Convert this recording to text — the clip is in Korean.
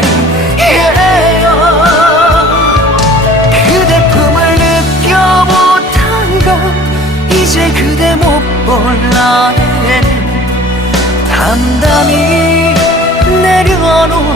날이에요. 그대 품을 느껴보단 건 이제 그대 못 볼 날에는 담담히 내려놓을게요.